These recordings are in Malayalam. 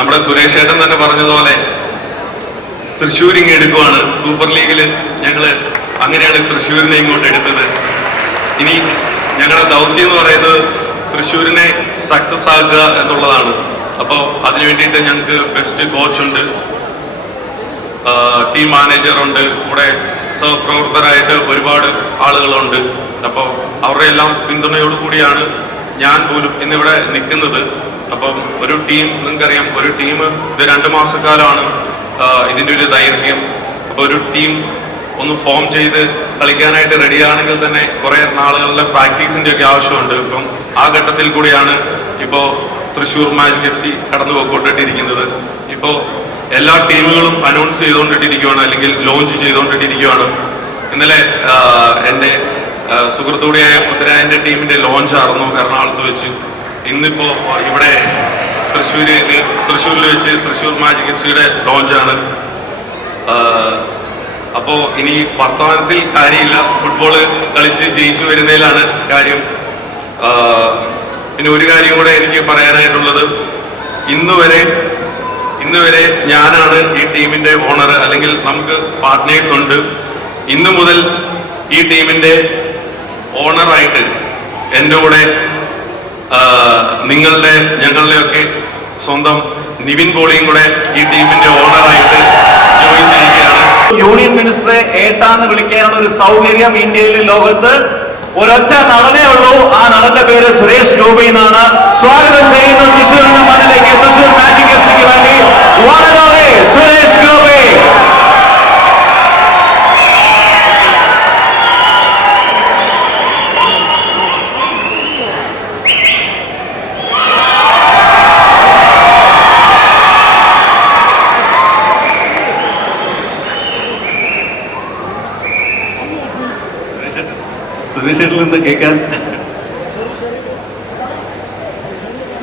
നമ്മുടെ സുരേഷ് ഏട്ടൻ തന്നെ പറഞ്ഞതുപോലെ തൃശ്ശൂരിങ് എടുക്കുവാണ്. സൂപ്പർ ലീഗിൽ ഞങ്ങള് അങ്ങനെയാണ് തൃശ്ശൂരിനെ ഇങ്ങോട്ട് എടുത്തത്. ഇനി ഞങ്ങളുടെ ദൗത്യം എന്ന് പറയുന്നത് തൃശ്ശൂരിനെ സക്സസ് ആക്കുക എന്നുള്ളതാണ്. അപ്പോൾ അതിനു വേണ്ടിയിട്ട് ഞങ്ങൾക്ക് ബെസ്റ്റ് കോച്ചുണ്ട്, ടീം മാനേജറുണ്ട്, കൂടെ സഹപ്രവർത്തകരായിട്ട് ഒരുപാട് ആളുകളുണ്ട്. അപ്പോൾ അവരുടെ എല്ലാം പിന്തുണയോട് കൂടിയാണ് ഞാൻ പോലും ഇന്നിവിടെ നിൽക്കുന്നത്. അപ്പം ഒരു ടീം, നിങ്ങൾക്കറിയാം, ഒരു ടീം ഇത് 2 മാസക്കാലമാണ് ഇതിൻ്റെ ഒരു ദൈർഘ്യം. അപ്പോൾ ഒരു ടീം ഒന്ന് ഫോം ചെയ്ത് കളിക്കാനായിട്ട് റെഡിയാണെങ്കിൽ തന്നെ കുറേ നാളുകളുടെ പ്രാക്ടീസിൻ്റെ ഒക്കെ ആവശ്യമുണ്ട്. ഇപ്പം ആ ഘട്ടത്തിൽ കൂടിയാണ് ഇപ്പോൾ തൃശ്ശൂർ മാജിക് FC കടന്നു പോയിക്കൊണ്ടിട്ടിരിക്കുന്നത്. ഇപ്പോൾ എല്ലാ ടീമുകളും അനൗൺസ് ചെയ്തുകൊണ്ടിട്ടിരിക്കുകയാണ്, അല്ലെങ്കിൽ ലോഞ്ച് ചെയ്തുകൊണ്ടിട്ടിരിക്കുകയാണ്. ഇന്നലെ എൻ്റെ സുഹൃത്തുകൂടിയായ പൃഥ്വിരാജിൻ്റെ ടീമിൻ്റെ ലോഞ്ചായിരുന്നു എറണാകുളത്ത് വെച്ച്. ഇന്നിപ്പോൾ ഇവിടെ തൃശ്ശൂരിൽ വെച്ച് തൃശ്ശൂർ മാജിക് FCയുടെ ലോഞ്ചാണ്. അപ്പോൾ ഇനി വർത്തമാനത്തിൽ കാര്യമില്ല, ഫുട്ബോള് കളിച്ച് ജയിച്ചു വരുന്നതിലാണ് കാര്യം. പിന്നെ ഒരു കാര്യം കൂടെ എനിക്ക് പറയാനായിട്ടുള്ളത്, ഇന്ന് വരെ ഞാനാണ് ഈ ടീമിന്റെ ഓണർ, അല്ലെങ്കിൽ നമുക്ക് പാർട്ട്നേഴ്സ് ഉണ്ട്. ഇന്നു മുതൽ ഈ ടീമിന്റെ ഓണറായിട്ട് എൻ്റെ കൂടെ ഞങ്ങളുടെയൊക്കെ സ്വന്തം നിവിൻ പോളിയും കൂടെ ഈ ടീമിന്റെ ഓണറായിട്ട് ജോയിൻ ചെയ്യുകയാണ്. യൂണിയൻ മിനിസ്റ്ററെ ഏട്ടാന്ന് വിളിക്കാനുള്ള ഒരു സൗകര്യം ഇന്ത്യയിലെ ലോകത്ത് ഒരൊറ്റ നടനേ ഉള്ളൂ. ആ നടന്റെ പേര് സുരേഷ് ഗോപി എന്നാണ്. സ്വാഗതം ചെയ്യുന്ന തൃശ്ശൂരിന്റെ മണ്ണിലേക്ക് തൃശ്ശൂർ മാജിക് FCക്ക് വേണ്ടി സുരേഷ് ഗോപി. സുരേഷിൽ നിന്ന് കേൾക്കാൻ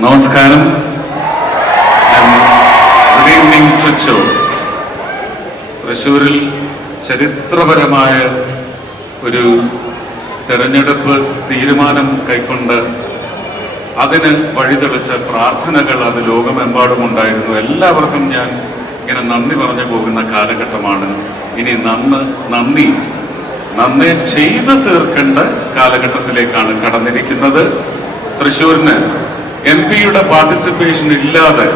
നമസ്കാരം. Good evening Thrissur. തൃശ്ശൂരിൽ ചരിത്രപരമായ ഒരു തെരഞ്ഞെടുപ്പ് തീരുമാനം കൈക്കൊണ്ട് അതിന് വഴിതെളിച്ച പ്രാർത്ഥനകൾ അത് ലോകമെമ്പാടുമുണ്ടായിരുന്നു. എല്ലാവർക്കും ഞാൻ ഇങ്ങനെ നന്ദി പറഞ്ഞു പോകുന്ന കാലഘട്ടമാണ്. ഇനി നന്ദി ചെയ്തു തീർക്കേണ്ട കാലഘട്ടത്തിലേക്കാണ് കടന്നിരിക്കുന്നത്. തൃശ്ശൂരിന് MP യുടെ പാർട്ടിസിപ്പേഷൻ ഇല്ലാതെ